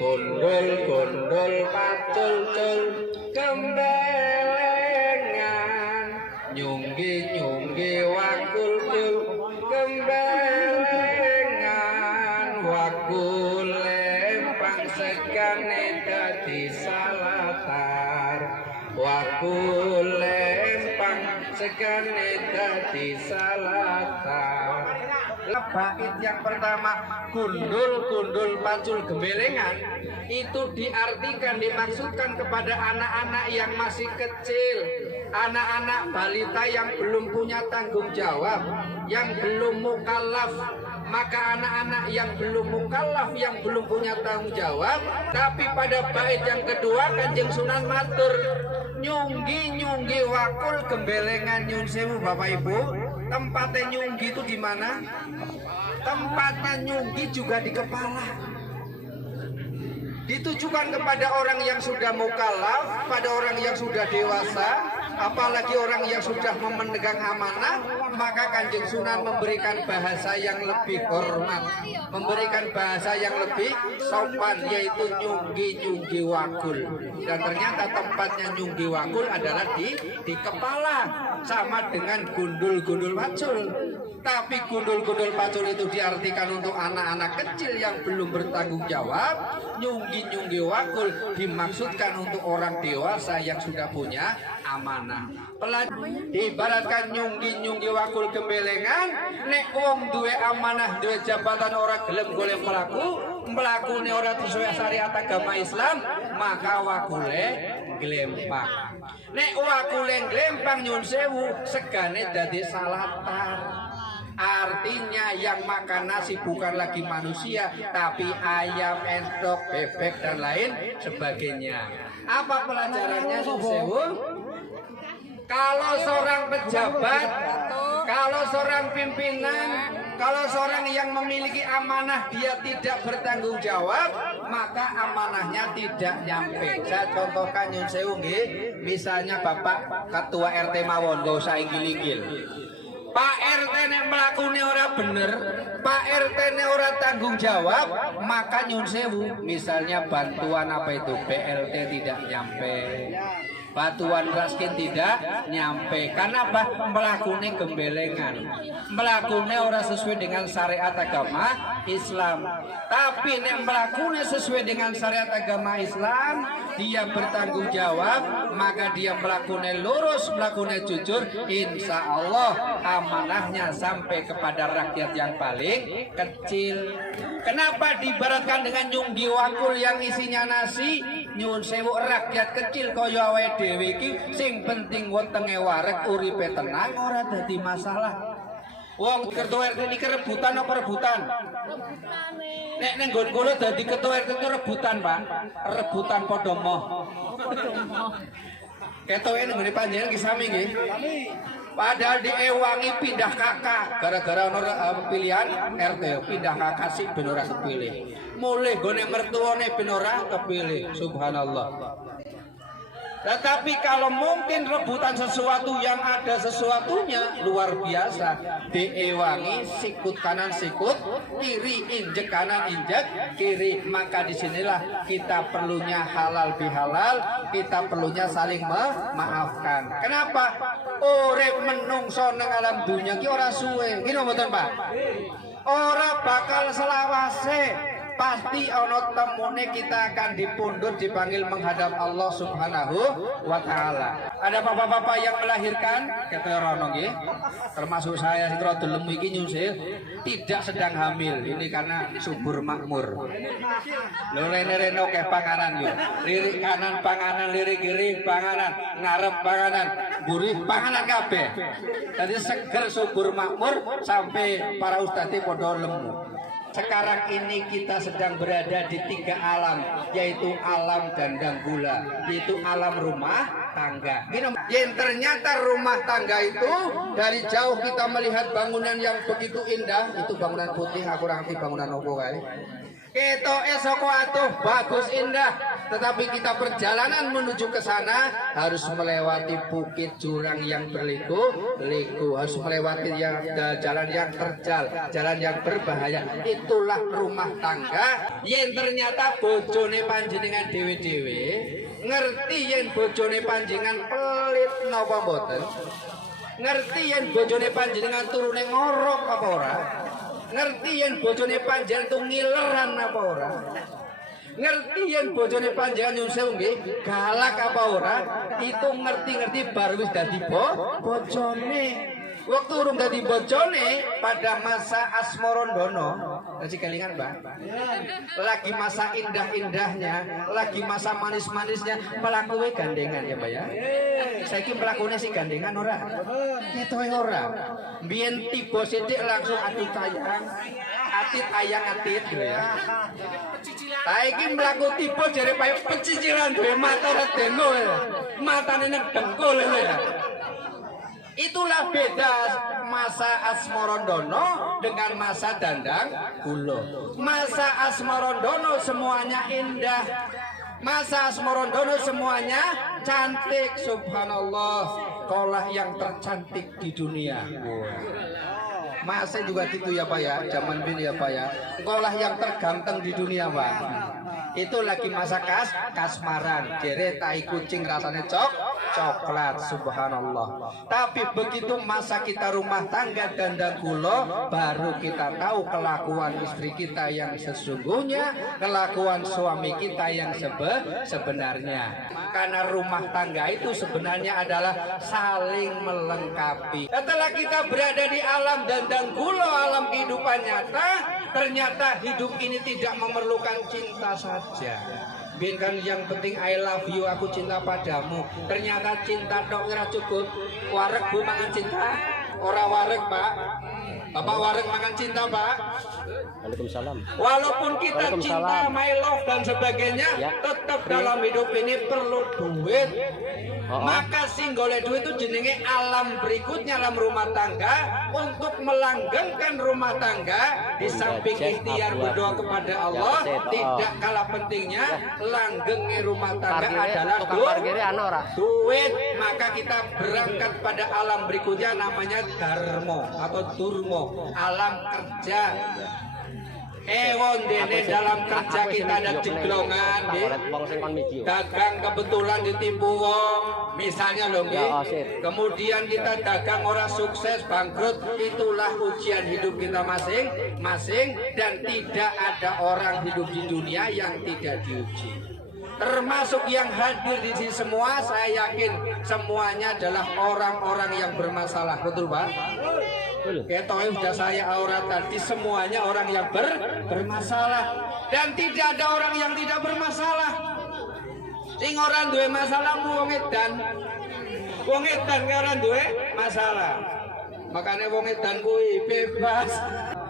Gundul-gundul pacul-cul gembelengan, nyunggi-nyunggi wakul-kul gembelengan, wakul lempang segane dadi salatar, wakul lempang segane dadi salatar. Bait yang pertama, gundul-gundul pacul gembelengan, itu diartikan, dimaksudkan kepada anak-anak yang masih kecil, anak-anak balita yang belum punya tanggung jawab, yang belum mukallaf. Maka anak-anak yang belum mukallaf, yang belum punya tanggung jawab, tapi pada bait yang kedua Kanjeng Sunan matur, nyunggi-nyunggi wakul gembelengan. Nyun sewu Bapak Ibu, tempatnya nyunggi itu di mana? Tempatnya nyunggi juga di kepala. Ditujukan kepada orang yang sudah mukallaf, pada orang yang sudah dewasa, apalagi orang yang sudah memegang amanah. Maka Kanjeng Sunan memberikan bahasa yang lebih hormat, memberikan bahasa yang lebih sopan, yaitu nyunggi-nyunggi wakul. Dan ternyata tempatnya nyunggi wakul adalah di kepala, sama dengan gundul-gundul pacul. Tapi gundul-gundul pacul itu diartikan untuk anak-anak kecil yang belum bertanggung jawab. Nyunggi-nyunggi wakul dimaksudkan untuk orang dewasa yang sudah punya amanah. Diibaratkan nyunggi-nyunggi wakul gembelengan, nek wong duwe amanah, duwe jabatan, ora gelem golek mlakune ora sesuai syariat agama Islam, maka wakule glempang. Nek wakule glempang, nyun sewu, segane dadi salatar. Artinya yang makan nasi bukan lagi manusia, tapi ayam, endok, bebek, dan lain sebagainya. Apa pelajarannya, Nyun sewu? Kalau seorang pejabat, kalau seorang pimpinan, kalau seorang yang memiliki amanah dia tidak bertanggung jawab, maka amanahnya tidak nyampe. Saya contohkan Nyun sewu nggih, misalnya Bapak Ketua RT mawon, gak usah inggil-inggil. Pak RT nek mlakune ora bener, Pak RT nek ora tanggung jawab, maka nyun sewu, misalnya bantuan apa itu BLT tidak nyampe, bantuan raskin tidak nyampe. Karena apa? Mlakune gembelengan, mlakune ora sesuai dengan syariat agama Islam. Tapi nek mlakune sesuai dengan syariat agama Islam, dia bertanggung jawab, maka dia mlakune lurus, mlakune jujur, insya Allah amanahnya sampai kepada rakyat yang paling kecil. Kenapa diibaratkan dengan nyunggi wakul yang isinya nasi? Nyun sewu, rakyat kecil kaya awake dhewe iki sing penting wetenge wareg, uripe tenang, ora dadi masalah. Wong ketua RT niki rebutan apa rebutan? Nek ning nggon kula dadi ketua RT itu rebutan, Pak. Rebutan padha moh. Ketoke ning nggone panjenengan ki sami nggih. Padahal diewangi pindah kakak gara-gara ono pilihan RT, pindah kakak sih ben ora kepilih. Mulih gone mertuane ben ora kepilih. Subhanallah. Tetapi kalau mungkin rebutan sesuatu yang ada sesuatunya luar biasa, diewangi sikut kanan sikut kiri, injek kanan injek kiri, maka disinilah kita perlunya halal bihalal, kita perlunya saling memaafkan. Kenapa? Urip menungso nang alam dunya ki ora suwe, gini mboten Pak? Ora bakal selawase. Pasti ono temune kita akan dipundhut, dipanggil menghadap Allah Subhanahu wa taala. Ada bapak-bapak yang melahirkan, kata rono nggih, termasuk saya sing rada lemu iki nyun tidak sedang hamil. Ini karena subur makmur. Lho rene-rene akeh panganan yo. Lirik kanan panganan, lirik kiri panganan, ngarep panganan, gurih panganan kabeh. Jadi seger subur makmur sampai para ustadz padha lemu. Sekarang ini kita sedang berada di 3 alam, yaitu alam dandang gula, yaitu alam rumah tangga. Yang ternyata rumah tangga itu dari jauh kita melihat bangunan yang begitu indah, itu bangunan putih, aku ngerti bangunan apa kae. Ketoke saka atuh bagus indah, tetapi kita perjalanan menuju ke sana harus melewati bukit jurang yang berliku-liku, harus melewati jalan yang terjal, jalan yang berbahaya. Itulah rumah tangga. Yen ternyata bojone panjenengan dewe-dewe ngerti yen bojone panjenengan pelit napa mboten? Ngerti yen bojone panjenengan turune ngorok apa ora? Ngerti yen bojone panjenengan tuh ngileran apa ora? Ngerti yen bojone panjenengan nyun sewu nggih galak apa ora? Itu ngerti-ngerti bar wis dadi bojone. Waktu urung dadi bojone pada masa Asmarandono, lagi kelingan Mbak. Lagi masa indah-indahnya, lagi masa manis-manisnya, pelakuwe gandengan ya Mbak ya. Saiki pelakune si gandengan ora. Ketoke ora. Biyen tiba sithik langsung adu tayang, atit ayang atit gitu ya. Saiki mlaku tiba jare payu pecicilan duwe mata ora dengkul. Matane nek dengkul ya. Itulah beda masa Asmarandono dengan masa Dandang Gulo. Masa Asmarandono semuanya indah. Masa Asmarandono semuanya cantik, subhanallah. Kaulah yang tercantik di dunia. Masa juga gitu ya Pak ya, zaman dulu ya Pak ya. Kaulah yang terganteng di dunia Pak. Itu lagi masa kasmaran, jere tai kucing rasanya coklat, subhanallah. Tapi begitu masa kita rumah tangga Dandang Gulo, baru kita tahu kelakuan istri kita yang sesungguhnya, kelakuan suami kita yang sebenarnya. Karena rumah tangga itu sebenarnya adalah saling melengkapi. Setelah kita berada di alam Dandang Gulo, alam kehidupan nyata, ternyata hidup ini tidak memerlukan cinta saja. Bin kan yang penting I love you, aku cinta padamu. Ternyata cinta tok ora cukup. Wareg Bu makan cinta? Ora wareg Pak. Bapak wareg makan cinta Pak. Waalaikumsalam. Walaupun kita cinta, my love dan sebagainya, ya, tetap dalam hidup ini perlu duit. Maka sing golek duit itu jenenge alam berikutnya, alam rumah tangga. Untuk melanggengkan rumah tangga, di samping ikhtiar berdoa kepada Allah, tidak kalah pentingnya langgengi rumah tangga adalah duit. Maka kita berangkat pada alam berikutnya, namanya dharma atau durmo, alam kerja. Dene dalam kerja kita ada jeglongan, dagang kebetulan ditipu wong, misalnya loh, kemudian kita dagang orang sukses bangkrut, itulah ujian hidup kita masing-masing, dan tidak ada orang hidup di dunia yang tidak diuji. Termasuk yang hadir di sini semua, saya yakin semuanya adalah orang-orang yang bermasalah, betul Pak? Ketoke sudah saya aurat tadi, semuanya orang yang bermasalah, dan tidak ada orang yang tidak bermasalah. Sing orang duwe masalah wong edan orang duwe masalah. Makanya wong edan kuwi bebas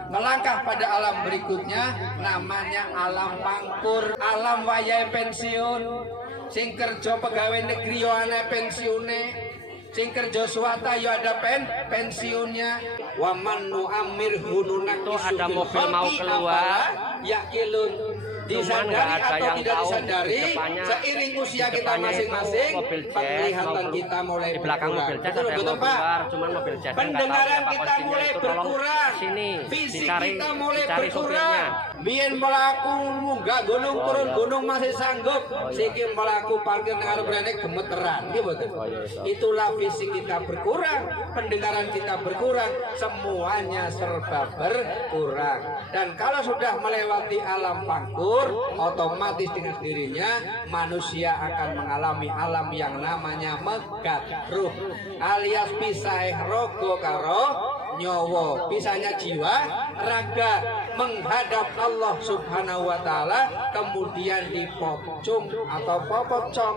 melangkah pada alam berikutnya, namanya alam pangkur, alam wayahe pensiun. Sing kerja pegawai negeri yo ana pensiune, sing kerja swasta yo ada pensiunnya. Wa man nu'ammir hununaki ada mobil mau keluar, yakilun, disadari atau tidak disadari, seiring usia kita masing-masing, penglihatan kita mulai di belakang mobil cat ada yang mau keluar, cuman mobil cat pendengaran kita mulai berkurang, fisik kita mulai berkurang. Biyen melaku munggah gunung turun gunung masih sanggup, siki melaku parkir ngarep rene gemeteran, itulah fisik kita berkurang, pendengaran kita berkurang, semuanya serba berkurang. Dan kalau sudah melewati alam pangkur, otomatis dengan sendirinya manusia akan mengalami alam yang namanya megat ruh, alias pisah rogo karo nyowo, pisahnya jiwa raga menghadap Allah Subhanahu wa taala, kemudian dipocong atau popocong.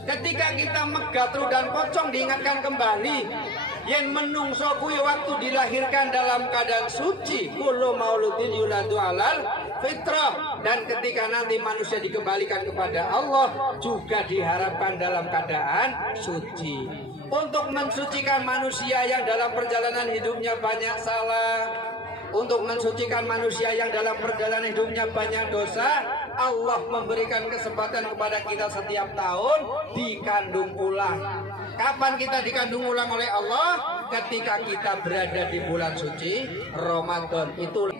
Ketika kita megatru dan pocong, diingatkan kembali yen menungso kuwi waktu dilahirkan dalam keadaan suci, kullu mauludin yuladu alal fitrah, dan ketika nanti manusia dikembalikan kepada Allah juga diharapkan dalam keadaan suci. Untuk mensucikan manusia yang dalam perjalanan hidupnya banyak salah, untuk mensucikan manusia yang dalam perjalanan hidupnya banyak dosa. Allah memberikan kesempatan kepada kita setiap tahun dikandung ulang. Kapan kita dikandung ulang oleh Allah? Ketika kita berada di bulan suci Ramadan. Itu